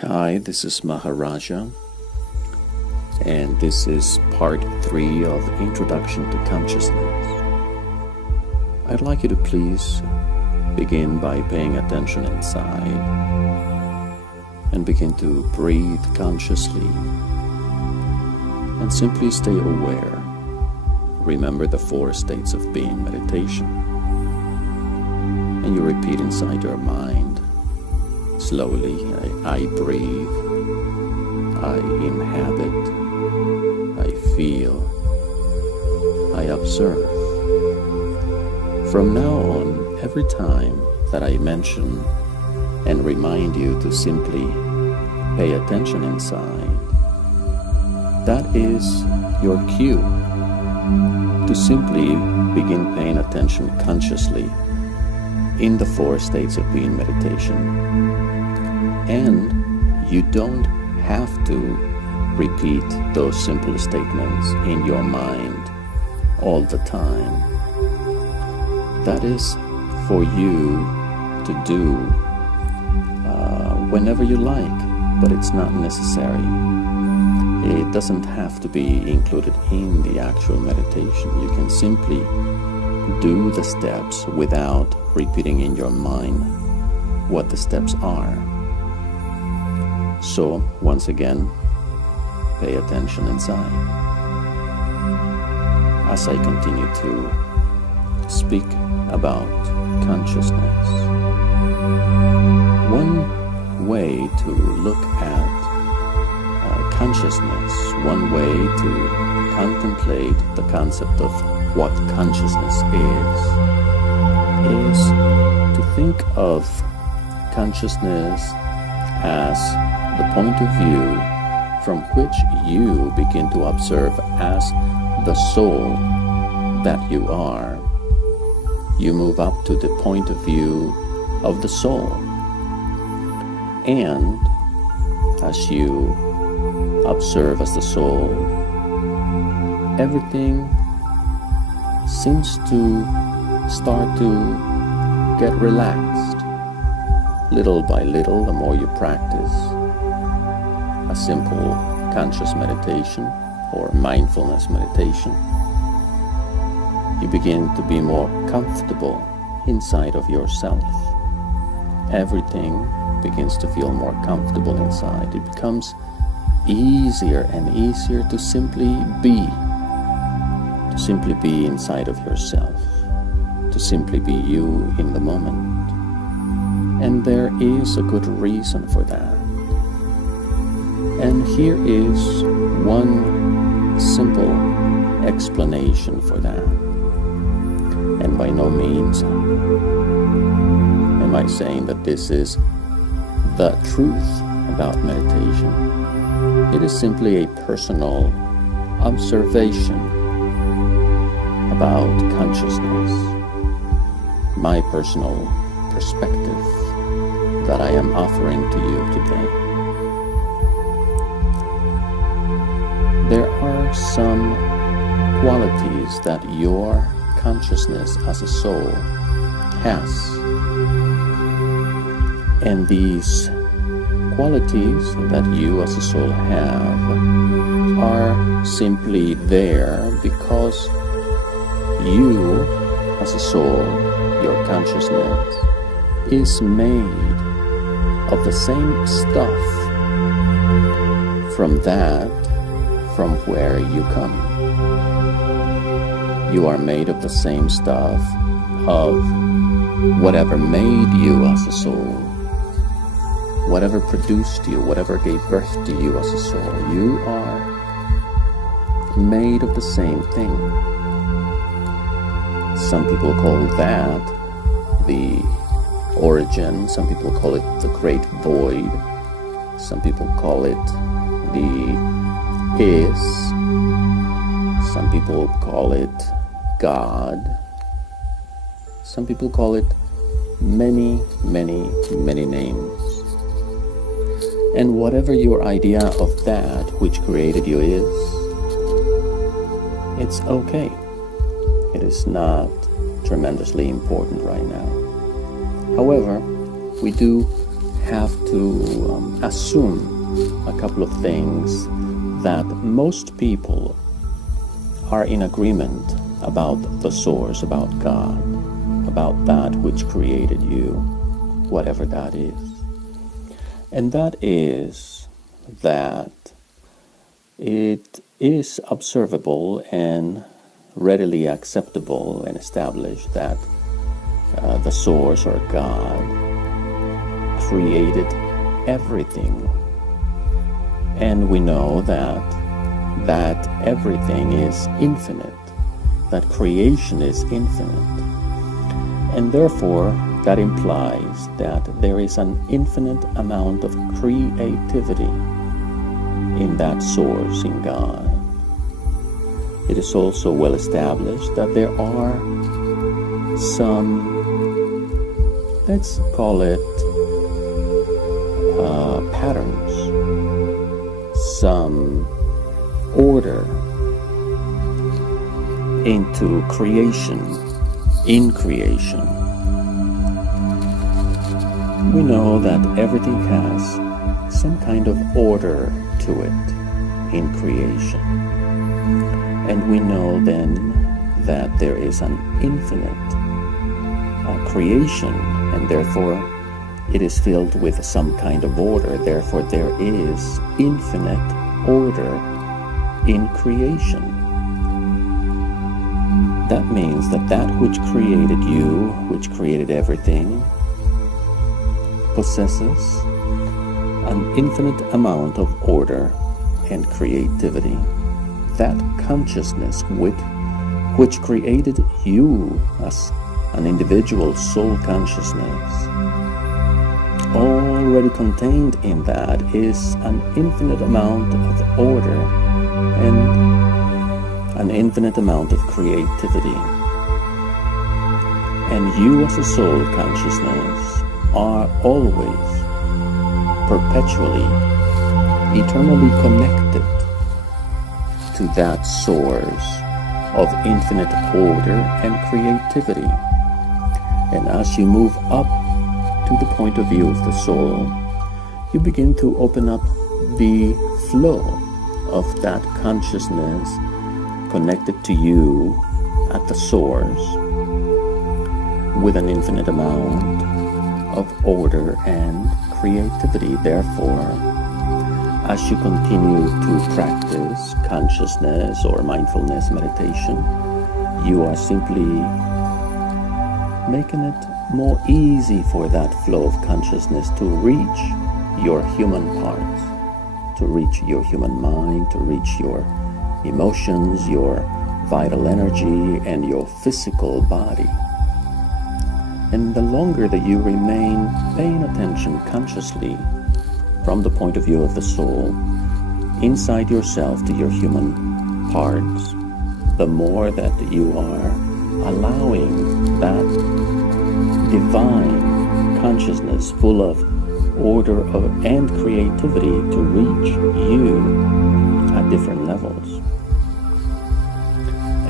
Hi, this is Maharaja, and this is part 3 of Introduction to Consciousness. I'd like you to please begin by paying attention inside and begin to breathe consciously and simply stay aware. Remember the 4 states of being meditation, and you repeat inside your mind. Slowly, I breathe, I inhabit, I feel, I observe. From now on, every time that I mention and remind you to simply pay attention inside, that is your cue to simply begin paying attention consciously in the 4 states of being meditation. And you don't have to repeat those simple statements in your mind all the time. That is for you to do whenever you like, but it's not necessary. It doesn't have to be included in the actual meditation. You can simply do the steps without repeating in your mind what the steps are. So, once again, pay attention inside as I continue to speak about consciousness. One way to look at consciousness, one way to contemplate the concept of what consciousness is to think of consciousness as the point of view from which you begin to observe as the soul that you are. You move up to the point of view of the soul, and as you observe as the soul, everything seems to start to get relaxed. Little by little, the more you practice a simple conscious meditation or mindfulness meditation, you begin to be more comfortable inside of yourself. Everything begins to feel more comfortable inside. It becomes easier and easier to simply be inside of yourself, to simply be you in the moment. And there is a good reason for that. And here is one simple explanation for that. And by no means am I saying that this is the truth about meditation. It is simply a personal observation about consciousness, my personal perspective that I am offering to you today. There are some qualities that your consciousness as a soul has, and these qualities that you as a soul have are simply there because you as a soul, your consciousness, is made of the same stuff from where you come. You are made of the same stuff of whatever made you as a soul, whatever produced you, whatever gave birth to you as a soul. You are made of the same thing. Some people call that the origin, some people call it the great void, some people call it the is, some people call it God, some people call it many, many, many names. And whatever your idea of that which created you is, it's okay. It is not tremendously important right now. However, we do have to assume a couple of things that most people are in agreement about the source, about God, about that which created you, whatever that is. And that is that it is observable and readily acceptable and established that the source or God created everything. And we know that everything is infinite, that creation is infinite. And therefore, that implies that there is an infinite amount of creativity in that source, in God. It is also well established that there are some, let's call it patterns, some order into creation, in creation. We know that everything has some kind of order to it in creation. And we know then that there is an infinite creation, and therefore it is filled with some kind of order. Therefore there is infinite order in creation. That means that which created you, which created everything, possesses an infinite amount of order and creativity. That consciousness which created you as an individual soul consciousness, already contained in that is an infinite amount of order and an infinite amount of creativity. And you as a soul consciousness are always, perpetually, eternally connected to that source of infinite order and creativity. And as you move up to the point of view of the soul, you begin to open up the flow of that consciousness connected to you at the source with an infinite amount of order and creativity. Therefore, as you continue to practice consciousness or mindfulness meditation, you are simply making it more easy for that flow of consciousness to reach your human parts, to reach your human mind, to reach your emotions, your vital energy, and your physical body. And the longer that you remain paying attention consciously from the point of view of the soul, inside yourself to your human parts, the more that you are allowing that divine consciousness full of order and creativity to reach you at different levels.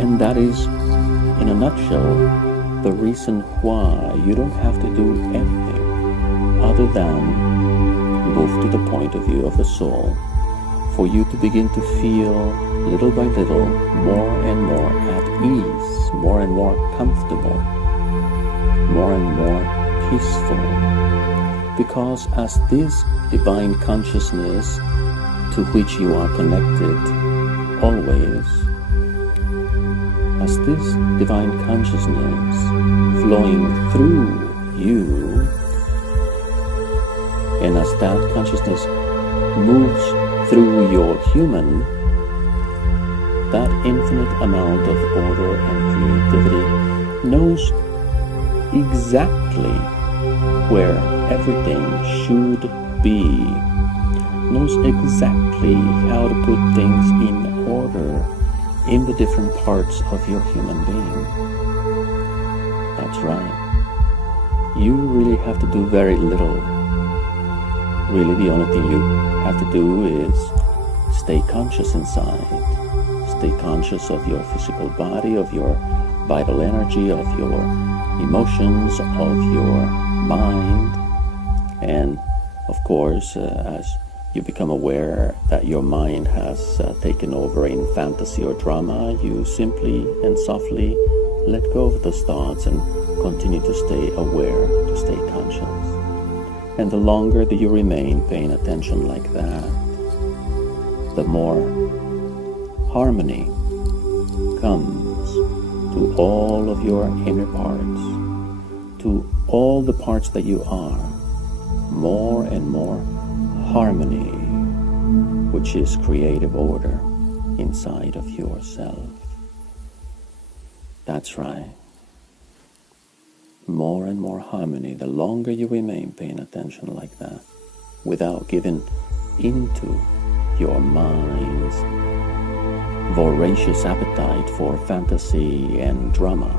And that is, in a nutshell, the reason why you don't have to do anything other than move to the point of view of the soul, for you to begin to feel little by little more and more at ease, more and more comfortable, more and more peaceful. Because as this divine consciousness to which you are connected always, as this divine consciousness flowing through you, and as that consciousness moves through your human, that infinite amount of order and creativity knows exactly where everything should be, knows exactly how to put things in order in the different parts of your human being. That's right. You really have to do very little. Really, the only thing you have to do is stay conscious inside. Stay conscious of your physical body, of your vital energy, of your emotions, of your mind, and Of course, as you become aware that your mind has taken over in fantasy or drama, you simply and softly let go of those thoughts and continue to stay aware, to stay conscious. And the longer that you remain paying attention like that, the more harmony comes to all of your inner parts, to all the parts that you are. More and more harmony, which is creative order inside of yourself. That's right. More and more harmony, the longer you remain paying attention like that, without giving into your mind's voracious appetite for fantasy and drama.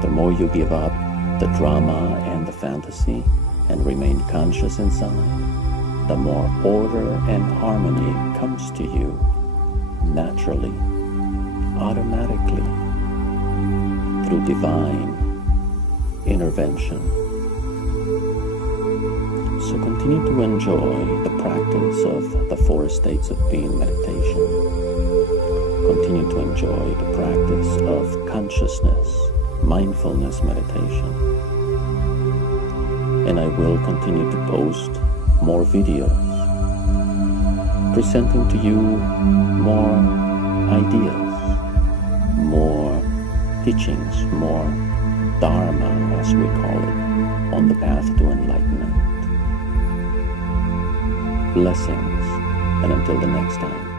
The more you give up the drama and the fantasy and remain conscious inside, the more order and harmony comes to you naturally, automatically, through divine intervention. So continue to enjoy the practice of the 4 states of being meditation. Continue to enjoy the practice of consciousness, mindfulness meditation. And I will continue to post more videos, presenting to you more ideas, more teachings, more Dharma, as we call it, on the path to enlightenment. Blessings, and until the next time.